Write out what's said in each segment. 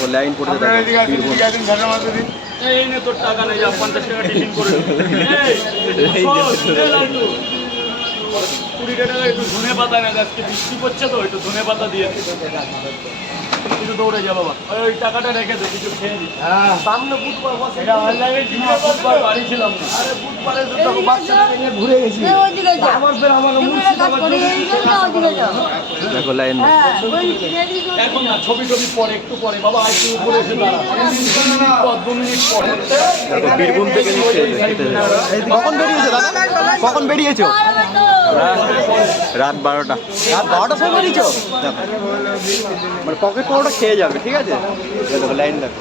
দেখো লাইন পড়ে এই নে তোর টাকা নেই, 50 টাকা টিফিন করে 20 টাকা একটু ধনে পাতা নেই, আজকে বৃষ্টি পড়ছে তো একটু ধনে পাতা দিয়ে কিছু দৌড়ে যা বাবা, ওই টাকাটা রেখে দে, কিছু খেয়ে নি। হ্যাঁ সামনে বুধবার বসে, এটা অনলাইনে বুধবার বাড়ি ছিলাম না। আরে বুধবারে তো বাচ্চাদের নিয়ে ঘুরে গেছি। আমার ফের আমার দেখো লাইন এখন না, ছবি টবি পরে একটু পরে বাবা, আইসি উপরে এসে দাঁড়া 2 মিনিট পরে। দেখো বীরভূম থেকে নিচ্ছে। কখন বেরিয়েছো দাদা, কখন বেরিয়েছো? রাত 12টা। রাত 12টার সময় বেরিয়েছো? মানে পকেট পরোটা খেয়ে যাবে, ঠিক আছে? দেখো লাইন দেখো।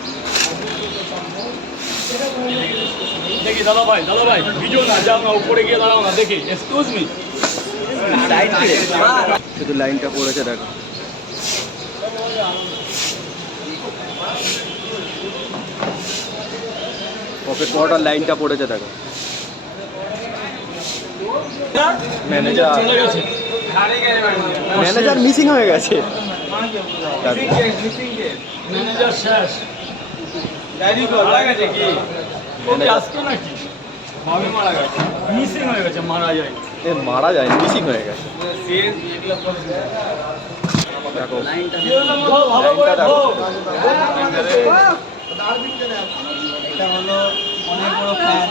দেখি দাদা ভাই ভিডিও না, যাও না উপরে গিয়ে দাঁড়াও না, দেখি এক্সকিউজ মি। শুধু লাইনটা পড়েছে দেখো। পকেট পরোটার লাইনটা পড়েছে দেখো। ম্যানেজার মিসিং হয়ে গেছে। ম্যানেজার শেষ। মারা গেছে কি? ওকে আসতো নাকি? মারা গেছে, মিসিং হয়ে গেছে, মারা যায়। মারা যায়, মিসিং হয়ে গেছে। দেখো ভালো করে দেখো। এটা হলো অনেক বড় ফ্যান,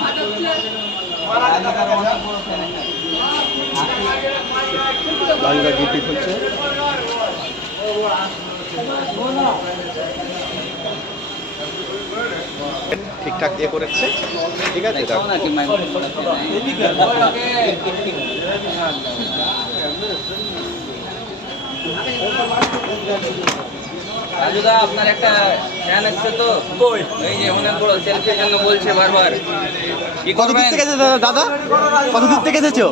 অনেক বড় ফ্যান। লালুদা ডিউটি খুলছে। ঠিকঠাক দিয়ে করেছে, ঠিক আছে? রাজুদা আপনার একটা ফ্যান আসছে তো, কই? এই যে অনেক বড় সেলফির জন্য বলছে বারবার। কি কত দূর থেকে এসেছে দাদা? কত দূর থেকে এসেছো?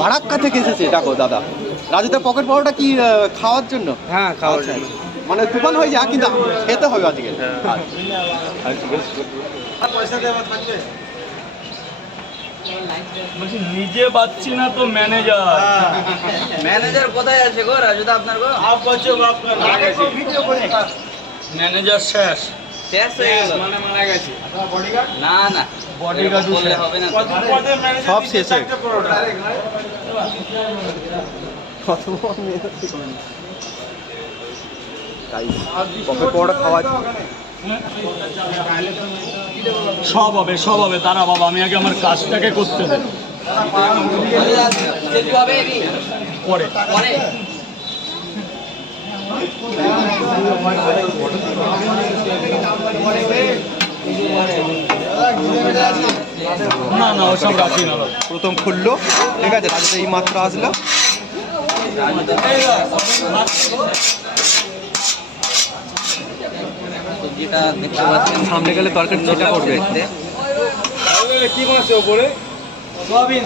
ফারাক্কা থেকে এসেছে। দেখো দাদা, রাজুদার পকেট পরোটা কি খাওয়ার জন্য? হ্যাঁ খাওয়া যায়। মানে তুফান হয়ে যায়, কিন্তু খেতে হবে আজকে। বলছি নিজে পাচ্ছি না তো ম্যানেজার। ম্যানেজার কোথায় আছে গো রাজুদা আপনার গো? ম্যানেজার শেষ। শেষ হয়ে গেল মানে মারা গেছে। না না, বডিগার্ড বললে হবে না। সব শেষ হয়ে গেছে। তাই পকেট পরোটা খাওয়া সব হবে তারা বাবা, আমি আগে আমার কাজটাকে করতে দেব, সেলফি হবে কি পরে। পরে? না না ওসব রাখি না। প্রথম খুললো, ঠিক আছে? রাজুদা এই মাত্র আসলো। সবজিটা দেখতে পাচ্ছেন, সামনে গেলে তরকারি ছোটা করবে। কি মাছ ওপরে? সোয়াবিন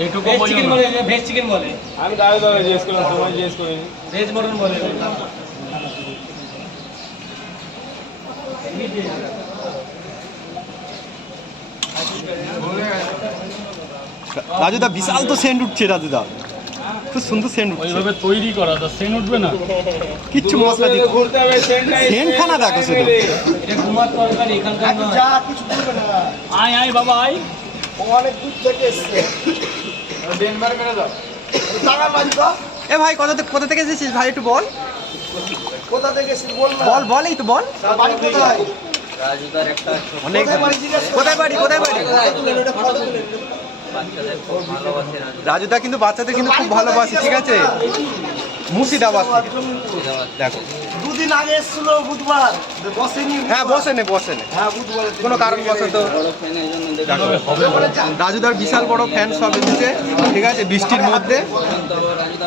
এইটুকু ভেজ বলি চিকেন না। বলে, ভেজ চিকেন বলে, আমি দাঁড়িয়ে জিজ্ঞেস করলাম, তোমায় জিজ্ঞেস করিনি। ভেজ মটন বলে। রাজুদা বিশাল তো সেন্ট উঠছে। রাজুদা খুব সুন্দর সেন্ট উঠছে। ওইভাবে তৈরি করা, তা সেন উঠবে না। কিচ্ছু মশলা দিতে সেন্ট খানা দেখো শুধু। এটা কুমার তরকারি এখানকার নয়। আয় বাবা আয়। অনেক দূর থেকে এসছে। টাকা বাজি তো, এ ভাই কোথা থেকে এসেছিস ভাই? একটু বল কোথা থেকে এসছিস বল না। বল এই তো বল। বাড়ি কোথায়? রাজুদার একটা অনেক কোথায় বাড়ি? বাচ্চাদের খুব ভালোবাসে রাজু। রাজুদা কিন্তু বাচ্চাদের কিন্তু খুব ভালোবাসে, ঠিক আছে? মুর্শিদাবাদ থেকে। দেখো দুদিন আগে এসছিল বুধবার, বসেনি। হ্যাঁ বসে নে। হ্যাঁ বুধবার কোনো কারণ বশত বড় ফ্যানের জন্য দেখো রাজুদার বিশাল বড় ফ্যান সব এসেছে, ঠিক আছে? বৃষ্টির মধ্যে রাজুদা